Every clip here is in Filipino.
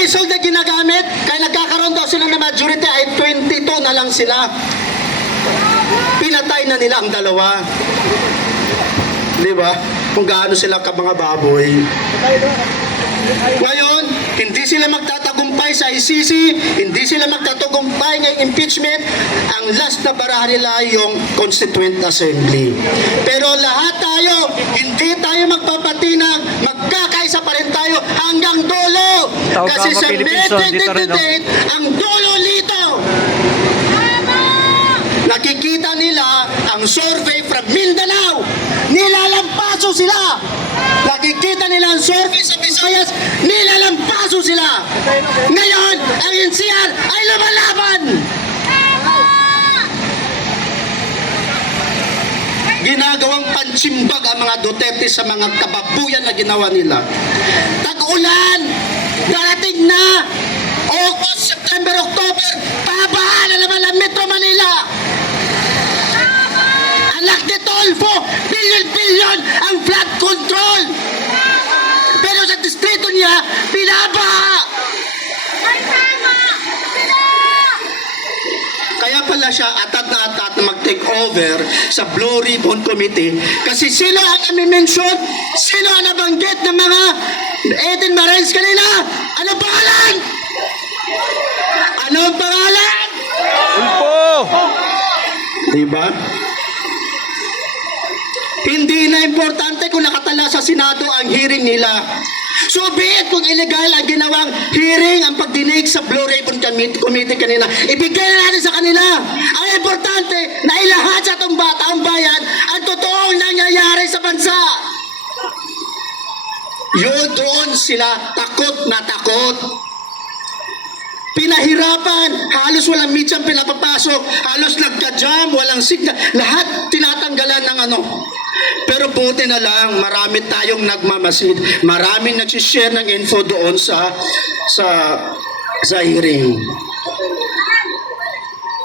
threshold na ginagamit, kaya nagkakaroon daw sila na majority ay 22 na lang sila. Pinatay na nila ang dalawa. Di ba? Kung gaano sila ka mga baboy. Ngayon, hindi sila magtatagumpay sa ICC, hindi sila magtatagumpay ng impeachment. Ang last na barahan nila yung Constituent Assembly. Pero lahat tayo, hindi tayo magpapatinag, magkakaisa pa rin tayo hanggang dulo. Kasi sa May 2028, ang dulo nito. Nakikita nila ang survey from Mindanao. Nilalampaso sila. Nakikita nila ang survey sa Visayas. Nilalampaso sila. Ngayon, ang NCR ay lumalaban. Ginagawang pansimbag ang mga Duterte sa mga kababuyan na ginawa nila. Tag-ulan. Darating na. August, September, October. Pabahan na naman ang Metro Manila. Anak ni Tolfo, bilyon-bilyon ang flood control. Pero sa distrito niya, binabaha. Kaya pala siya atat na mag-take over sa Blue Ribbon Committee. Kasi sino ang nami-mention? Sino ang nabanggit ng mga Eden Marines kanina? Ano pangalan? Ano ang pangalan? Ulpo! Diba? Hindi na importante kung nakatala sa Senado ang hearing nila. So be it kung illegal ang ginawang hearing, ang pagdinig sa Blue Ribbon Committee kanina. Ibigay na natin sa kanila. Ang importante na ilahat sa itong bataang bayan ang totoong nangyayari sa bansa. Yun doon sila takot na takot. Pinahirapan, halos walang medyang pinapapasok, halos nagka-jam, walang signal, lahat tinatanggalan ng ano. Pero buti na lang, marami tayong nagmamasid, maraming nagsishare ng info doon sa hearing.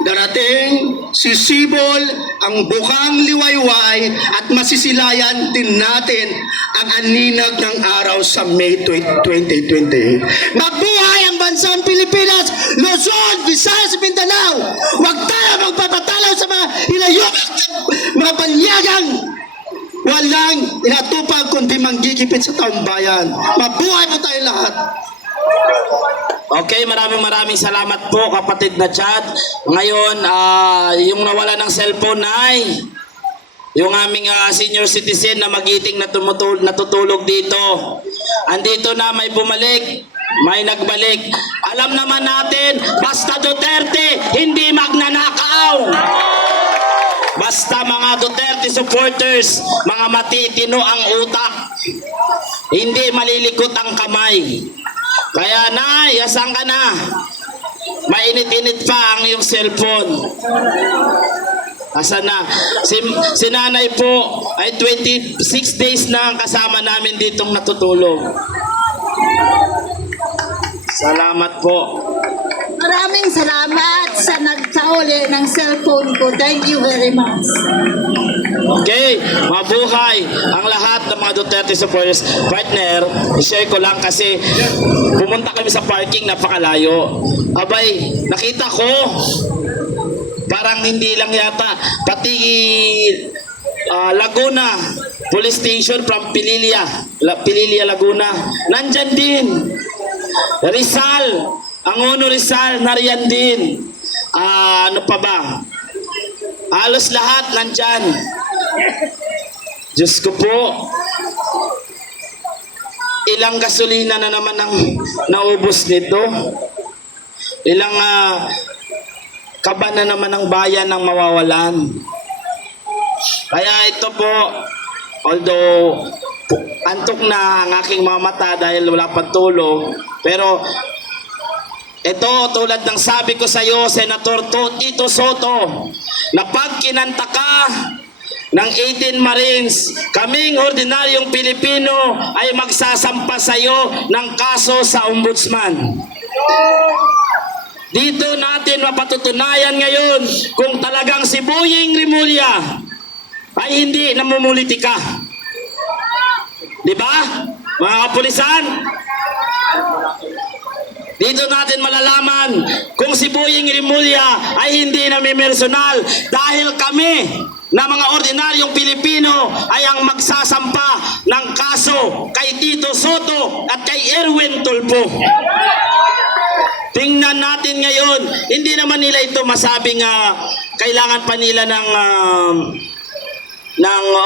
Darating si Sibol, ang bukang liwayway at masisilayan din natin ang aninag ng araw sa May 2028. Mabuhay ang bansang Pilipinas, Luzon, Visayas, Mindanao. Huwag tayo magpapatalaw sa mga hilayong mga banyagang walang inatupag kundi manggigipit sa taong bayan. Mabuhay po tayo lahat. Okay, maraming salamat po kapatid na Chad. Ngayon, yung nawala ng cellphone ay yung aming senior citizen na magiting na natutulog dito. Andito na, may bumalik, may nagbalik. Alam naman natin, basta Duterte, hindi magnanakaw. Basta mga Duterte supporters, mga matitino ang utak. Hindi malilikot ang kamay. Kaya Nay, asan ka na? Mainit-init pa ang iyong cellphone. Asan na? Si Nanay po ay 26 days na ang kasama namin ditong natutulog. Salamat po. Maraming salamat sa nagsauli ng cellphone ko. Thank you very much. Okay, mabuhay ang lahat ng mga Duterte supporters. Partner, i-share ko lang kasi pumunta kami sa parking, napakalayo. Abay, nakita ko, parang hindi lang yata, pati Laguna, police station from Pililia, Laguna, nandyan din. Rizal, Angono Rizal, nariyan din. Ano pa ba? Halos lahat nandyan. Diyos ko po, ilang gasolina na naman ang naubos nito. Ilang kaba na naman ang bayan ng mawawalan. Kaya ito po, although antok na ang aking mga mata dahil wala pang tulog, pero ito, tulad ng sabi ko sa iyo, Senator Tito Soto, na pag kinanta ka ng 18 Marines, kaming ordinaryong Pilipino ay magsasampa sa iyo ng kaso sa Ombudsman. Dito natin mapatutunayan ngayon kung talagang si Boying Rimulya ay hindi namumulitika. Di ba, mga kapulisan? dito natin malalaman kung si Boying Rimulya ay hindi namimersonal dahil kami na mga ordinaryong Pilipino ay ang magsasampa ng kaso kay Tito Soto at kay Erwin Tulfo. Tingnan natin ngayon, hindi naman nila ito masabing kailangan pa nila ng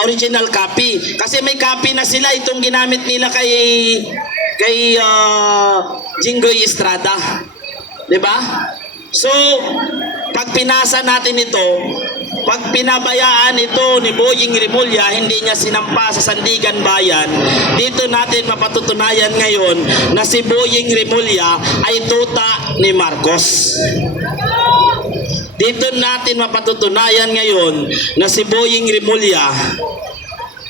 original copy. Kasi may copy na sila, itong ginamit nila kay Jinggoy Estrada. 'Di ba? So, pag pinasa natin ito, pag pinabayaan ito ni Boying Rimulya, hindi niya sinampa sa Sandigan Bayan, dito natin mapatutunayan ngayon na si Boying Rimulya ay tuta ni Marcos. Dito natin mapatutunayan ngayon na si Boying Rimulya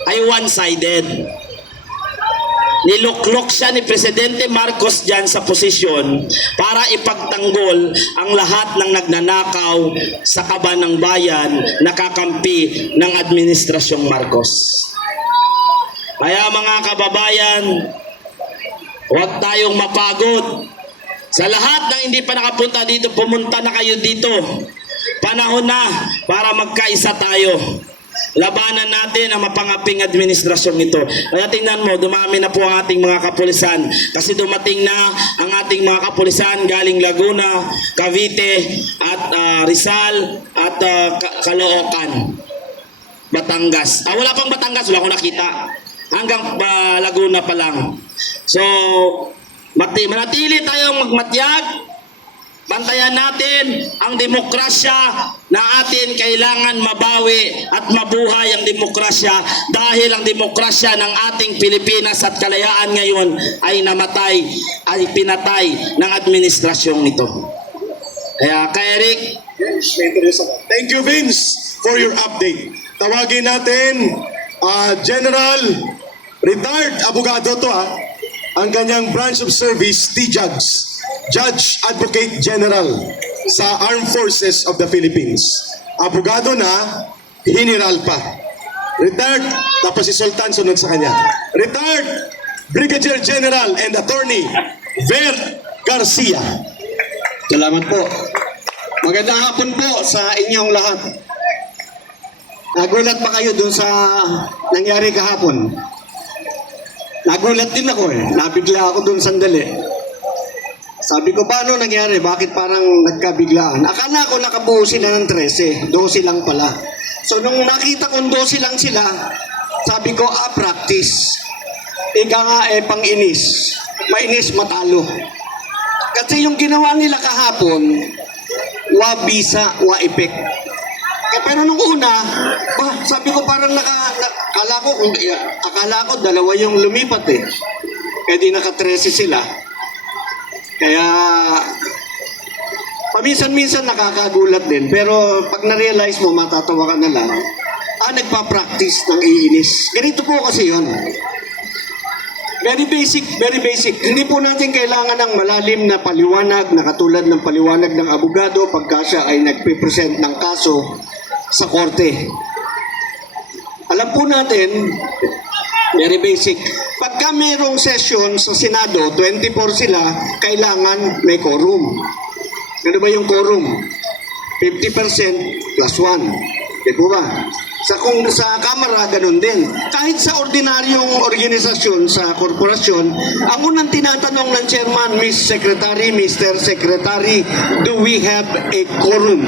ay one-sided. Niluklok siya ni Presidente Marcos dyan sa posisyon para ipagtanggol ang lahat ng nagnanakaw sa kaban ng bayan na kakampi ng Administrasyong Marcos. Kaya mga kababayan, huwag tayong mapagod. Sa lahat ng hindi pa nakapunta dito, pumunta na kayo dito. Panahon na para magkaisa tayo. Labanan natin ang mapangaping administrasyong ito. Kaya tingnan mo, dumami na po ang ating mga kapulisan. Kasi dumating na ang ating mga kapulisan galing Laguna, Cavite, at Rizal, at Caloocan, Batangas. Wala pang Batangas, wala akong nakita. Hanggang Laguna pa lang. So, manatili tayong magmatyag. Bantayan natin ang demokrasya na atin kailangan mabawi at mabuhay ang demokrasya dahil ang demokrasya ng ating Pilipinas at kalayaan ngayon ay namatay, ay pinatay ng administrasyong ito. Kaya kay Eric, Thank you, Vince, for your update. Tawagin natin General Retired Abogado to ang kanyang branch of service, TJAGS, Judge Advocate General sa Armed Forces of the Philippines. Abogado na, general pa. Retired, tapos si Sultan sunod sa kanya. Retired Brigadier General and Attorney Ver Garcia. Salamat po. Magandang hapon po sa inyong lahat. Nagulat pa kayo dun sa nangyari kahapon? Nagulat din ako Nabigla ako dun sandali. Sabi ko, paano nangyari? Bakit parang nagkabiglaan? Akala ko nakabuo sila ng 13. 12 lang pala. So nung nakita kong 12 lang sila, sabi ko, practice. Ika nga pang-inis. Mainis, matalo. Kasi yung ginawa nila kahapon, wa bisa, wa effect. Pero nung una, sabi ko parang akala ko dalawa yung lumipat Kaya di naka-13 sila. Kaya paminsan-minsan nakakagulat din. Pero pag na-realize mo, matatawa ka na lang. Nagpa-practice ng iinis. Ganito po kasi yun. Very basic, very basic. Hindi po natin kailangan ng malalim na paliwanag na katulad ng paliwanag ng abogado pagka siya ay nagpipresent ng kaso sa korte. Alam po natin, very basic. Pagka mayroong session sa Senado, 24 sila, kailangan may quorum. Ano ba yung quorum? 50% plus 1. Di po ba? Sa Kamara, ganun din. Kahit sa ordinaryong organisasyon, sa korporasyon, ang unang tinatanong ng chairman, Miss Secretary, Mr. Secretary, do we have a quorum?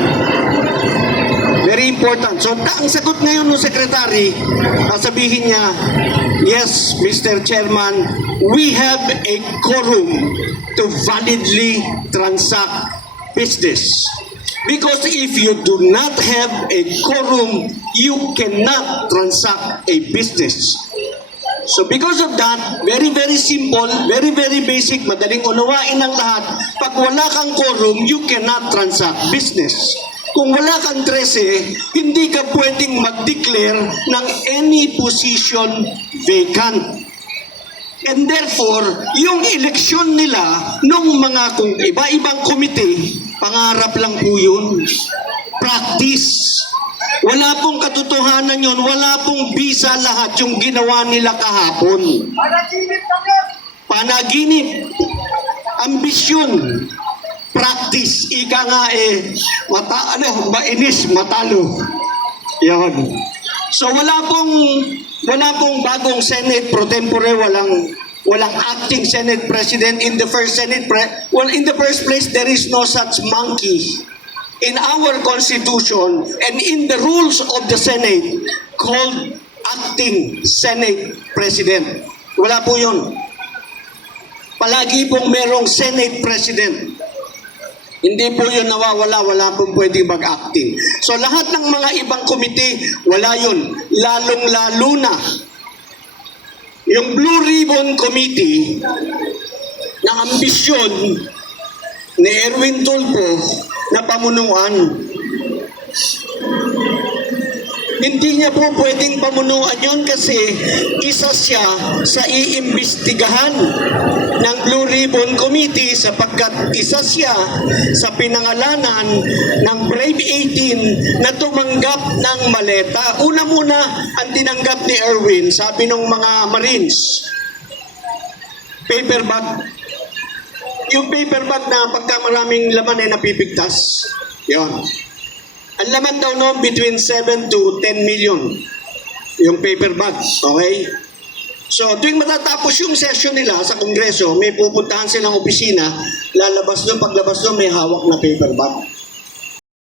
Very important. So, ang sagot ngayon ng secretary, sabihin niya, yes, Mr. Chairman, we have a quorum to validly transact business. Because if you do not have a quorum, you cannot transact a business. So because of that, very, very simple, very, very basic, madaling unawain ng lahat, pag wala kang quorum, you cannot transact business. Kung wala kang 13, hindi ka pwedeng mag-declare ng any position vacant. And therefore, yung eleksyon nila nung mga kung iba-ibang komite, pangarap lang po yun. Practice. Wala pong katotohanan yun. Wala pong bisa lahat yung ginawa nila kahapon. Panaginip. Ambisyon. practice. Ika nga mainis, matalo. Yan. So wala pong bagong Senate pro tempore, walang acting Senate President in the first in the first place, there is no such monkey in our Constitution and in the rules of the Senate called acting Senate President. Wala po yun. Palagi pong merong Senate President. Hindi po yun nawawala, wala pong pwedeng mag-acting. So lahat ng mga ibang komite, wala yun. Lalong-lalo na yung Blue Ribbon Committee na ambisyon ni Erwin Tulfo na pamunuan. Hindi niya po pwedeng pamunuan yun kasi isa siya sa iimbestigahan ng Blue Ribbon Committee sapagkat isa siya sa pinangalanan ng Brave 18 na tumanggap ng maleta. Una muna, ang tinanggap ni Erwin, sabi ng mga Marines, paper bag. Yung paper bag na pagka maraming laman ay napipigtas. Yun. Ang laman daw noon between 7 to 10 million yung paper bag, okay? So, tuwing matatapos yung session nila sa Kongreso, may pupuntahan silang opisina, lalabas doon, paglabas doon, may hawak na paper bag.